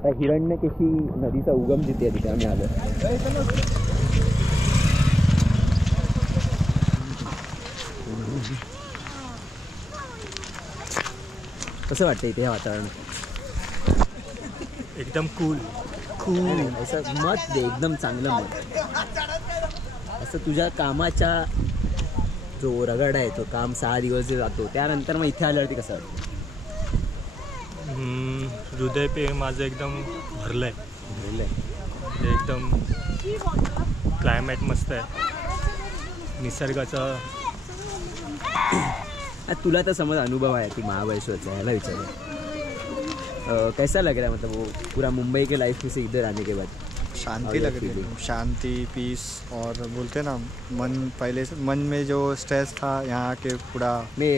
आता हिरण्यकेशी नदीचा उगम जिथे आहे तिथे आम्ही आलो. कसं वाटतं इथे या वातावरणात? एकदम कूल असं मत दे, एकदम चांगलं मत. असं तुझ्या कामाच्या जो रगड आहे तो काम 6 दिवस जे जातो त्यानंतर मग इथे आल्यावरती कसं वाटतं? हृदय पे माझं एकदम भरलंय. एकदम क्लायमेट मस्त आहे निसर्गाचा. तुला तर समज अनुभव आहे की महाबळेश्वरचा, याला विचार कैसा लग रहा है, मतलब वो पूरा मुंबई के लाइफ में से इधर आने के बाद? शांति लग रही है, शांति, पीस. और बोलते ना मन, पहले से मन में जो स्ट्रेस था यहाँ के पूरा. मैं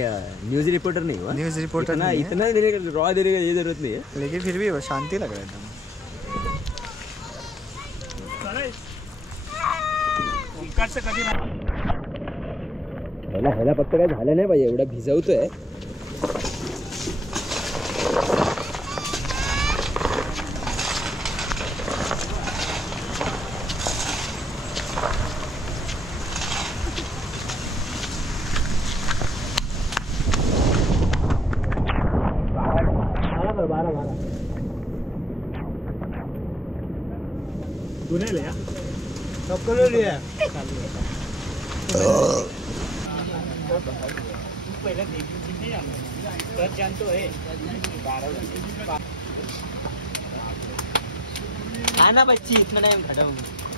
न्यूज़ रिपोर्टर नहीं हुआ, न्यूज़ रिपोर्टर इतना इतना देने का रॉ देने का ये जरूरत नहीं है, लेकिन फिर भी शांति लग रहा है एकदम. ह्याला फक्त काय झालं नाही पाहिजे, एवढा भिजवतोय.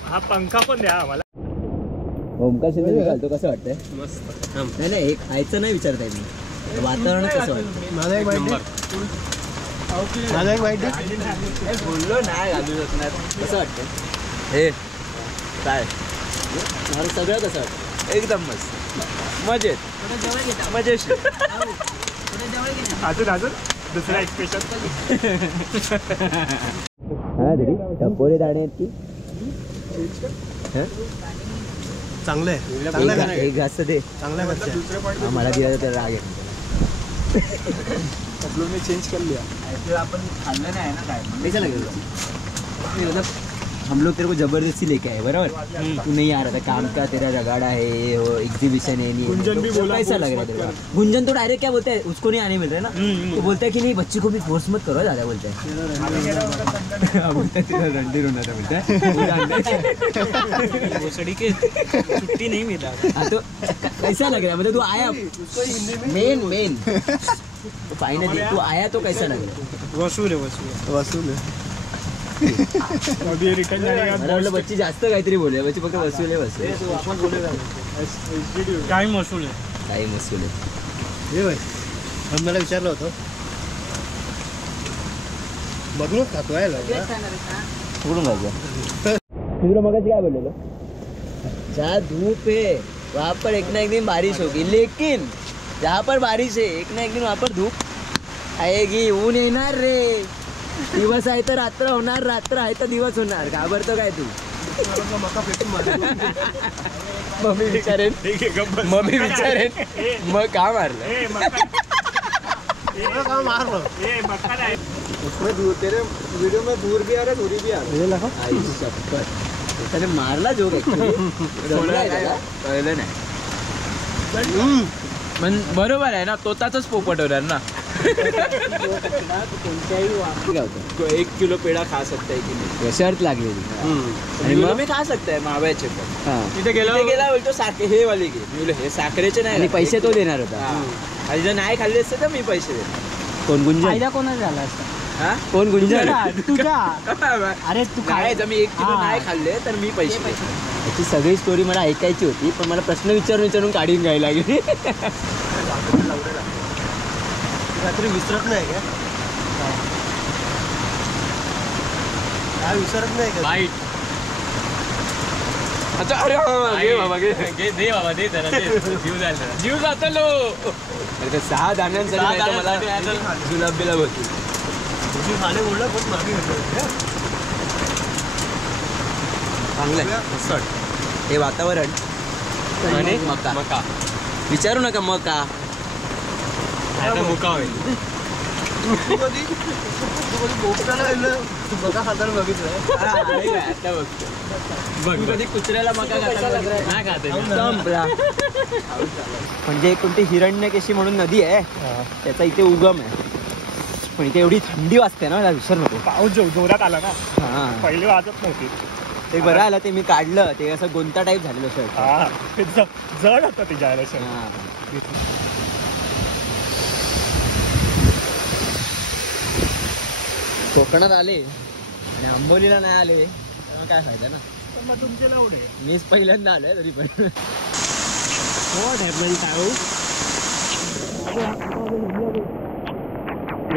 हा पंखा पण द्या आम्हाला. ओमकार शिंदे घालतो, कसं वाटतंय? मस्त. नाही एक खायचं नाही विचारताय मी, वातावरण कसं वाटतं? माझा एक वाईट बोललो नाही घालू शकणार. कसं वाटतं हे काय? मला सगळं कसं वाटतं? एकदम मस्त, मजेत, मजेशीर. अजून दुसरा एक्सप्रेशन. हा तरी टपोरे दाणे आहेत की चांगलं आहे. एक घास दे, चांगला आहे. मला दिला तर राग आहे. मी चेंज कर लिया. अपन खाल्लं नाही ना काय, कैसा लगेगा? मतलब हम लोग तेरे को जबरदस्ती लेके आए, बराबर? तू नहीं आ रहा था, काम का तेरा रगाड़ा है, ये वो एग्जीबिशन है, नहीं गुंजन भी बोला कैसा लग रहा है तेरे को? गुंजन तो डायरेक्ट क्या बोलता है, उसको नहीं आने मिल रहा है ना, तो बोलता है कि नहीं बच्ची को भी फोर्स मत करो ज़्यादा, बोलता है. बोलता है तेरा रंडी रोना था, बोलता है भोसड़ी के छुट्टी नहीं मिला. हाँ तो कैसा लग रहा है, मतलब तू आया मेन तो फाइनली तू आया तो कैसा लग रहा है? वसूल है. अभी रिटर्न जाने का. मला वाटलं बच्ची जास्त काहीतरी बोलूया, बच्ची फक्त वसूल आहे. टाइम वसूल आहे. काही वसूल आहे. हे भाई मला विचारलं होतं, बघूनच खातोय कुठून घालतो तुला मगाशी काय बोललेलो? जहाँ धूप है वहाँ पर एक ना एक दिन बारिश होगी, लेकिन जहाँ पर बारिश है एक ना एक दिन वहाँ पर धूप आएगी. ऊन येणार रे, दिवस आहे तर रात्र होणार, रात्र आहे तर दिवस होणार. घाबरतो काय तू? मम्मी विचारेन मग का मारलं? तेरे वीडियो में दूर भी आ रहा है, दूरी भी आ रहा है. त्याने मारला जोक कळलं नाही. पण बरोबर आहे ना, तोताच पोपट होणार ना. तो 1 किलो पेड़ा खा सकता है कि नहीं, शर्त लागलेली. आणि मग मी खा सकताय माव्याचे पण. तिथे गेला बोलतो हे वाले घे. मी हे साखरेचे नाही, आणि पैसे तो देणार होता. आणि जर नाही खाल्ले असते तर मी पैसे देणार. कोण गुंजन? फायदा कोणाचा झाला असता? कोण गुंजन? तुझा. अरे तू काय, जर मी 1 किलो नाही खाल्ले तर मी पैसे देणार. याची सगळी स्टोरी मला ऐकायची होती, पण मला प्रश्न विचारून काढून घ्यायला लागली. रात्री विसरत नाही का? काय विसरत नाही का? वाईट. अच्छा अरे घे बाबा, घे दे बाबा, दे त्याला, जीव जातो लो. अरे 6 दाण्यांसाठी मला जुलाब बिलाब होती. खाणे बोललं पण मागे चांगलं आहे. हे वातावरण आणि मका विचारू नका. मका मुका होईल. मका खाताना बघितलं बघ कधी कुत्र्याला मका नाही खाते म्हणजे कोणती हिरण्यकेशी म्हणून नदी आहे त्याचा इथे उगम आहे पण इथे एवढी थंडी वाजते ना मला विसर नको पाऊस जोरात आला ना हा पहिले वाजत नव्हती ते बरं आलं ते मी काढलं ते असं गोंता टाईप झालेलं शर्ट हा ते जड होतं ते जायला शर्ट. कोकणात आले आणि आंबोलीला नाही आले तेव्हा काय फायदा ना तर मग तुमचे लावडे मीच पहिल्यांदा आलोय तरी पण What happened, Tao?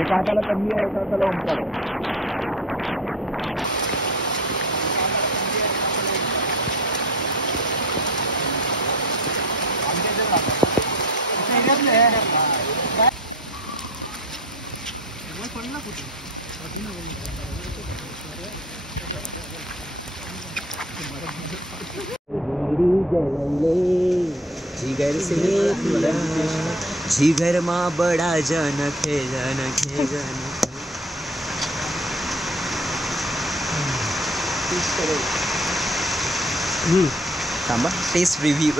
एका हाताला कमी आहे एका हाताला ओंकार आहे. जिगर से जिगर मा बडा जन खे जन खे जन थांबा टेस्ट रिव्ह्यू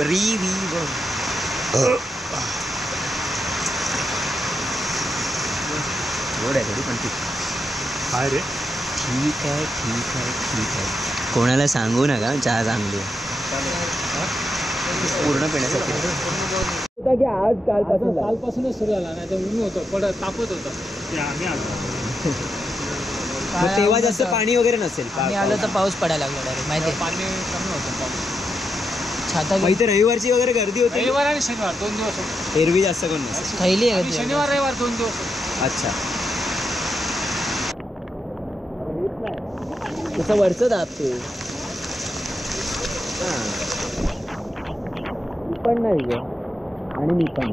गोड आहे थोडी पण काय रे ठीक आहे ठीक आहे ठीक आहे कोणाला सांगू नका चहा चांगली आहे पूर्ण पिण्यासाठी की आज कालपासूनच सुरू झाला नाही तर ऊन होतं पडत तापत होतं ते आम्ही आलो मग तेव्हा जास्त पाणी वगैरे नसेल आम्ही आलो तर पाऊस पडायला लागला डायरेक्ट माहिती आहे पाणी कमी होतं पाऊस छाता मग इथे रविवारची वगैरे गर्दी होती रविवार आणि शनिवार 2 दिवस होते एरवी जास्त कोण नसतं थैली आणि आहे शनिवार रविवार 2 दिवस होते. अच्छा त्याचं वरचं दाबतो पण नाही ग आणि मी पण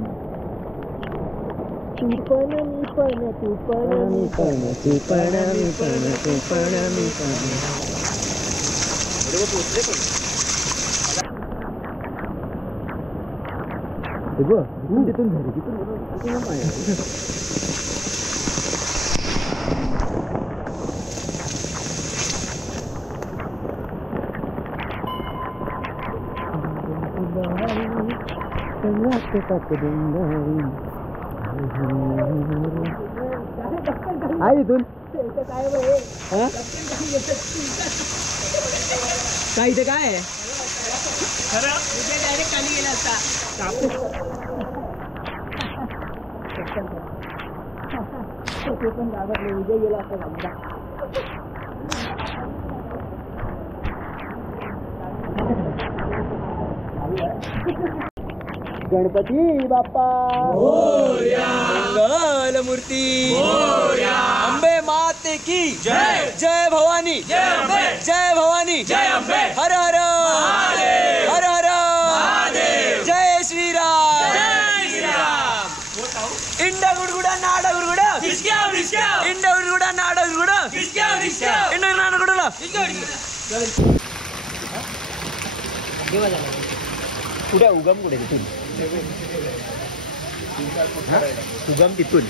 तू पण मी पण तू पण मी पण तू पण मी पण तू पण मी पण पोचले पण तिथून घरी तिथून आहे तिथून काय इथे काय आहे डायरेक्ट खाली गेला असता उद्या गेला असता गणपती बाप्पा मंगल मूर्ती अंबे माते की जय जय भवानी जय भवानी हर हर हर हर जय श्रीराम इंडा गुडगुडा नाडा गुडगुडा इंडा गुडगुडा नाडा गुडगुडा इंडा नाडा गुडगुडा कुठे उगम कुठे तिथून उगम तिथून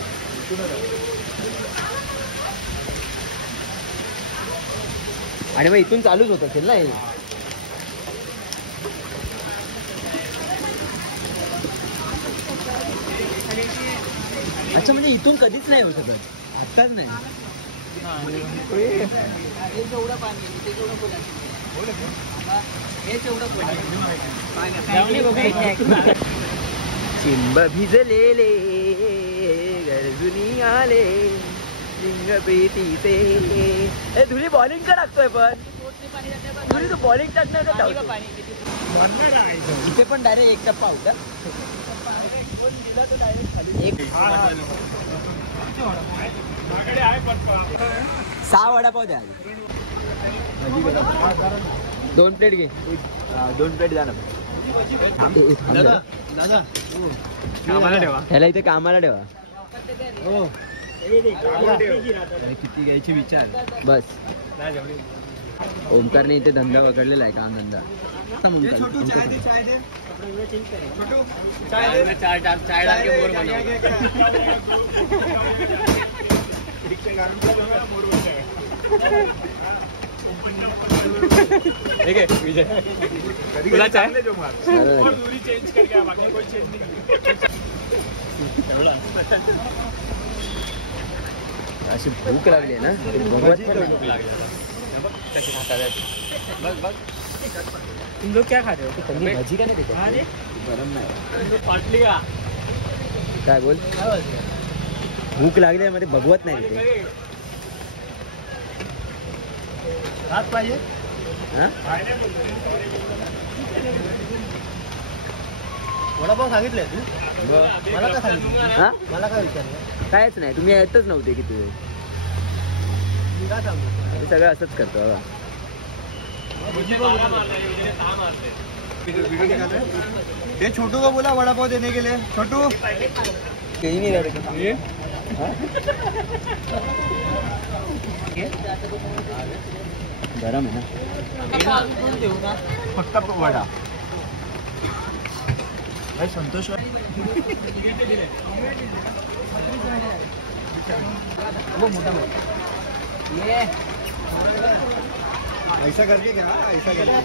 आणि मग इथून चालूच होत असेल ना हे अच्छा म्हणजे इथून कधीच नाही होऊ शकत आत्ताच नाही चिंब भिजलेले गरजुनी आले लिंग प्रीतीचे धुली बॉलिंग का टाकतोय पण धुली तू बॉलिंग टाकणार इथे पण डायरेक्ट एक टप्पा होता एक 6 वडापाव द्या 2 प्लेट घे 2 प्लेट द्या ना कामाला ठेवा ह्याला इथे कामाला ठेवा किती घ्यायची विचार बस ओमकारने इथे धंदा पकडलेला आहे काम धंदा चाय ठीक आहे विजय तुला चाय दूरी चेंज कर गया बाकी कोई चेंज नहीं एवढा अशी भूक लागली आहे ना भूक लागली कशी खातात बघ बघ तुम लोग क्या खा रहे हो त्यांनी भाजी का नाही देतात गरम नाही फाटली का काय बोल भूक लागली आहे मध्ये बघवत नाही तिथे हात पाहिजे हा वडापाव सांगितलंय तू मला काय सांगितलं हा मला काय विचारलं कायच नाही तुम्ही येतच नव्हते की तुम्ही मी काय सांगतो हे सगळं असंच करतो बघा ये छोटू को बोला वड़ा पाव देने के लिए छोटू काही नाही रे गरम आहे ना फक्त वडा संतोष ऐसा करके क्या ऐसा करके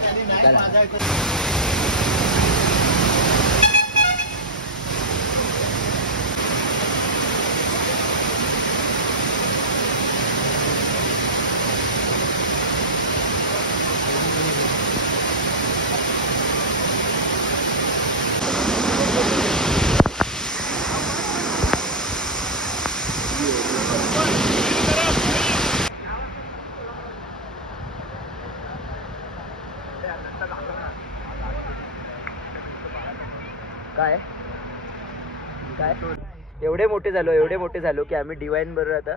काय काय एवढे मोठे झालो की आम्ही डिवाइन बरोबर आता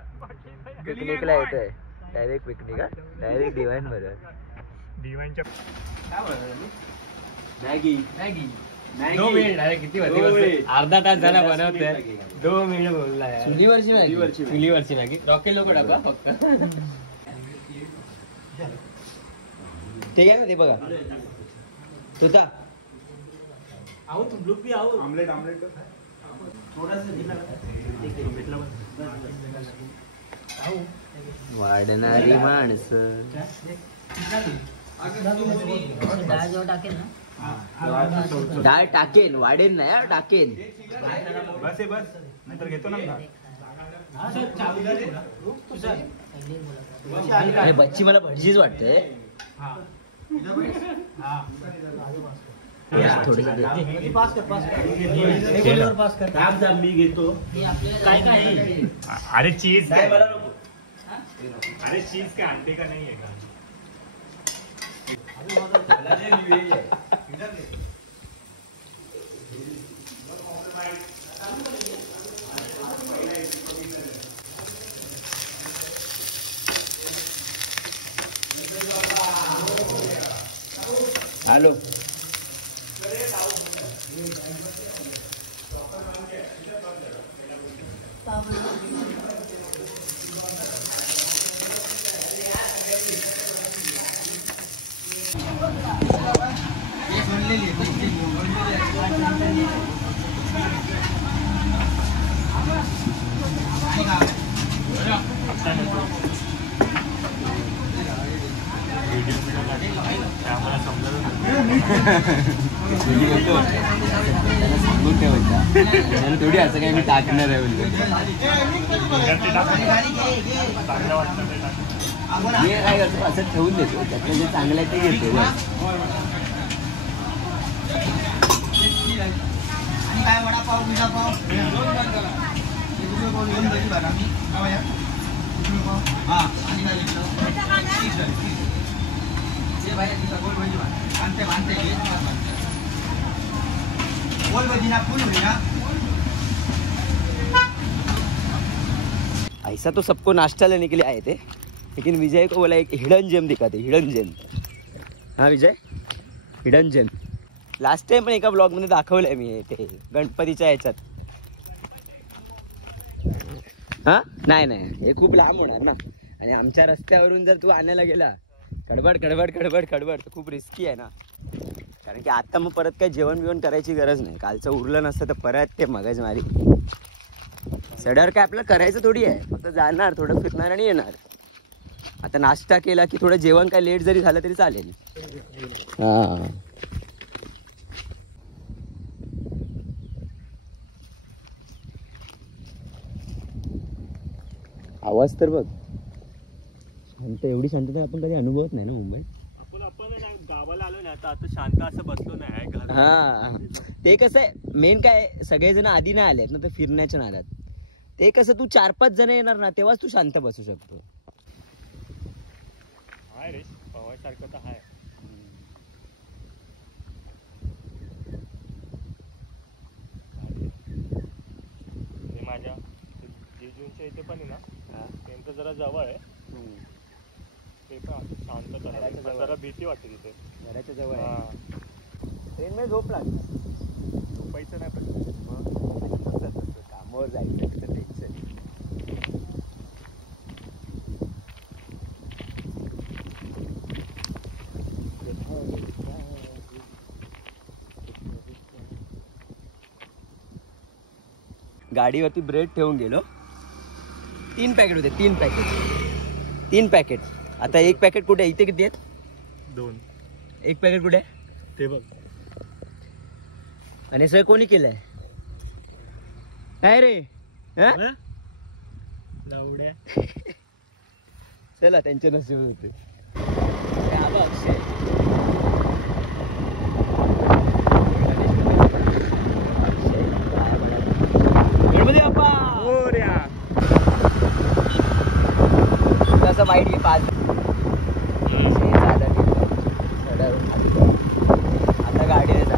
पिकनिकला येतोय डायरेक्ट पिकनिक डायरेक्ट डिवाइन बरोबर डिवाइनच्या मॅगी मॅगी 2 मिनिट अरे किती अर्धा तास झाला बनवते 2 मिनिट बोलला चुलीवरची मॅगी रॉकेल लोक डबा फक्त ते घ्या ना ते बघा तुझा आओ तुम लोग भी आओ आमलेट आमलेट वाढणारी माणसं डाळ टाकेन वाढेन नाही हा, टाकेन बस आहे बस नाहीतर घेतो ना अरे बच्ची मला भटजीच वाटते मी घेतो काय काय अरे चीज अरे चीज काय अंडे का नाही आहे का हॅलो सांगून ठेवायचा थोडी असं काय मी टाकणार आहे बोलतो मी काय करतो असं ठेवून देतो त्यातलं जे चांगलं आहे ते घेतो ऐसा तो सबको नाश्ता लेने के लिए आए थे लेकिन विजय को बोला एक हिडन जेम दिखाते हिडन जेम हाँ विजय हिडन जेम लास्ट टाइम पण एका ब्लॉगमध्ये दाखवलंय मी ते गणपतीच्या ह्याच्यात हां नाही नाही हे खूप लांब होणार ना आणि आमच्या रस्त्यावरून जर तू आणायला गेला खडबड खडबड खडबड खडबड तर खूप रिस्की आहे ना कारण की आता मग परत काही जेवण बिवण करायची गरज नाही कालचं उरलं नसतं तर परत ते मगजमारी सड्यावर काय आपल्याला करायचं थोडी आहे, फक्त जाणार थोडं फिरणार आणि येणार. आता नाश्ता केला की थोडं जेवण काय लेट जरी झालं तरी चालेल. हा आवाज तर बघ शांत, एवढी शांतता आपण कधी अनुभवत नाही ना मुंबईत. आपण गावाला आलो ना आता शांत असं बसलो नाही. हा ते कसं आहे मेन काय सगळेजण आधी नाही आलेत ना तर फिरण्याच्या नादात. ते कसं तू 4-5 जण येणार ना तेव्हाच तू शांत बसू शकतो. हाय रे पवायसारखं तर हाय. माझ्या जेजूंच्या इथे पण आहे ना त्यांचं जरा जवळ आहे. ते पण शांत करायचं, जरा भीती वाटते तिथे. घराच्या जवळ आहे. ट्रेनमध्ये झोप लागते, झोपायचं नाही पण कामावर जायचं तर टेन्शन. गाडीवरती ब्रेड ठेवून गेलो. 3 पॅकेट होते, 3 पॅकेट. आता 1 पॅकेट कुठे? इथे किती आहेत? 2. 1 पॅकेट कुठे? ते बघ. आणि सर कोणी केलंय? काय रे लावड्या. चला त्यांच्या नशीब होते. कसं वाईट की 5 आता गाडीने जा.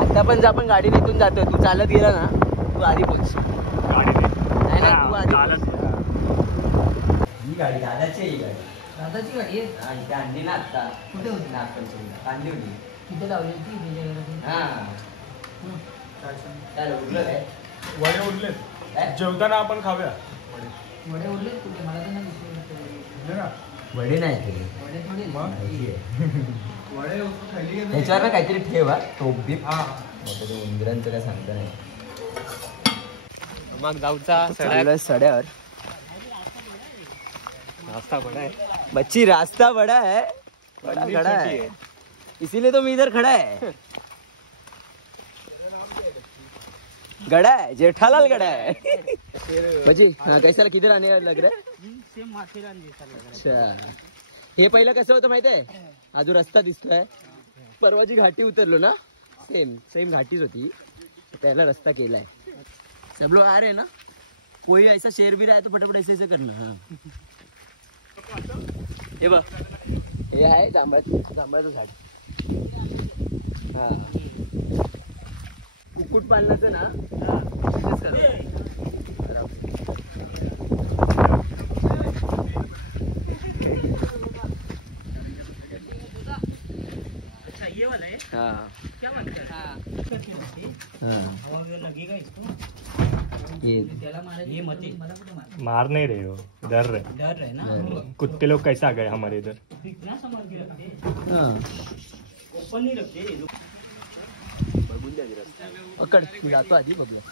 आता पण जर आपण गाडीने इथून जातोय, तू चालत गेला ना तू आधी पोहोच. नाही ना तू आधी. ही गाडी दादाची आहे. ही गाडी दादाची गाडी आहे. हा इथे आणली ना आता. कुठे होती? नागपंचमीला आणली होती. तिथे लावली होती. हा चालेल. उठलं काय? वडे उरले जेवताना आपण खाऊया. वडे उरले कुठे? मला तर नाही दिसले. वडे नाही ते वडे थोडे त्याच्यावर ना काहीतरी ठेवा टोप बीप. ते उंदरांचं काय सांगता नाही. मग जाऊचा सड्यावर रास्ता बड़ा है बच्ची, रास्ता बड़ा है, बड़ा खड़ा है, इसीलिए तो मैं इधर खड़ा है. गड़ा है, जेठालाल गड़ा है. बच्ची हाँ कैसा किधर आने लग रहा है? सेम माथेरान जैसा लग रहा अच्छा. हे पहिलं कसं होतं माहिती आहे? हा जो रस्ता दिसतोय परवाची घाटी उतरलो ना सेम घाटीच होती. पहला रस्ता केला है. सब लोग आ रहे हैं ना, कोई ऐसा शेर भी रहा है तो फटाफट ऐसे करना. हाँ हे बघ, हे आहे जांभळाचं झाड. हा कुक्कुट पालनाचं ना तिथेच करा. ये वाला है हाँ क्या बनता है? हाँ हवा लगेगा इसको. ये त्याला मारा. ये मत मला कुठे मार. मार नहीं रहे हो, डर रहे. डर है ना. कुत्ते लोग कैसे आ गए हमारे इधर? इतना संभाल के रखते. हाँ ओपन नहीं रखते ये लोग. बघून द्या रस्ता. पकड मी जातो आधी बघूया.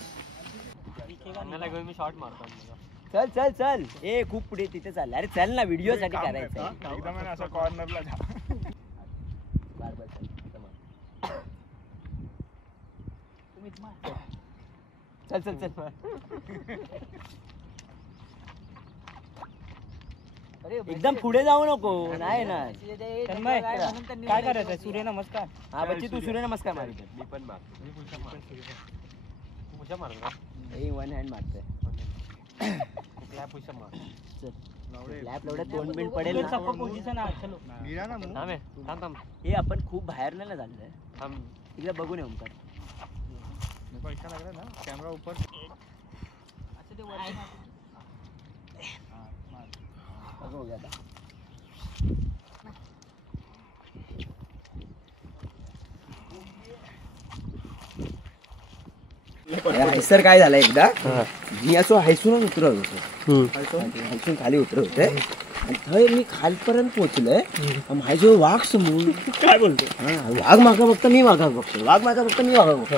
मी शॉट मारतो. चल चल चल. ए खूप पुढे तिथे चाललं. अरे चल ना व्हिडिओ साठी करायचं. एकदम असं कॉर्नरला जा. चल चल चल. एकदम पुढे जाऊ नको. नाही ना काय करायचं? सूर्यनमस्कार. हा बच्ची तू सूर्यनमस्कार मार. मी पण मारतो. पुशा मार. हे 1 हँड मारतोय. कुठला पुशा मार. लॅप एवढ्या 2 मिनिट पडेल ना. पोझिशन आहे. चलो गिरा ना मुंह. थांब. हे आपण खूप बाहेर नाही ना चाललंय. थांब. तिकडे बघून येऊ का? मेरे को ऐसा लग रहा है ना कैमरा ऊपर. अच्छा ते वर हो गया था. हैसर काय झालं एकदा मी असं हैसून उतरत होतो. हैसून खाली उतरत होते आणि थंय मी खालपर्यंत पोहोचलोय. माझ्या वाघ समोर. काय बोलतो? वाघ मागा बघतो, मी मागा बघतो. वाघ मागा बघतो, मी मागा बघतो.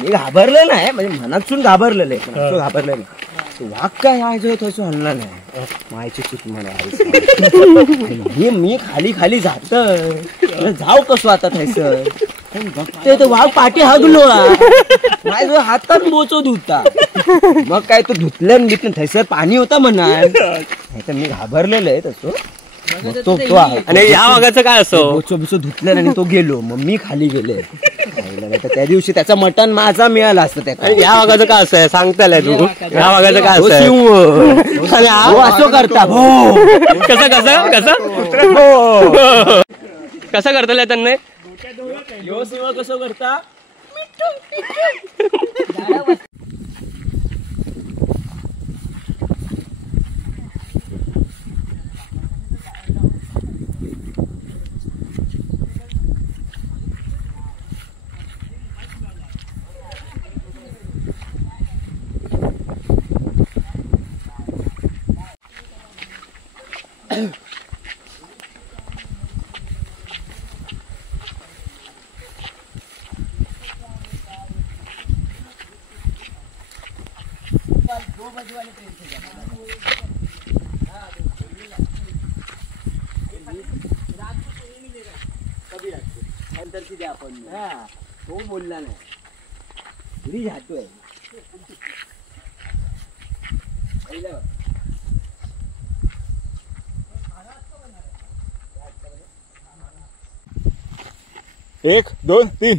मी घाबरले नाही म्हणजे मनातून घाबरलेले घाबरले नाही. वाघ काय आहे थोडस हल्ला नाही मायची चूक मला मी खाली खाली जात जाऊ कसो आता थैसर बघते तर वाघ पाठी हागलो माझ्या हातात बोचो धुता मग काय तो धुतलं घेतलं थैसर पाणी होता म्हणा तर मी घाबरलेलं आहे तसं तो आणि या वाघाचं काय असो बोचो बिचो धुतलं आणि तो गेलो मग मी खाली गेले त्या दिवशी त्याचा मटण माझा मिळाला असतं त्याचा या वाघाचं काय असं सांगताय तू या वाघाचं काय असं असं करता कसं कसं कसं कसं करतले त्यांना यो सिंह कसं करता तो बोलला नाही घरी जातोय एक दोन तीन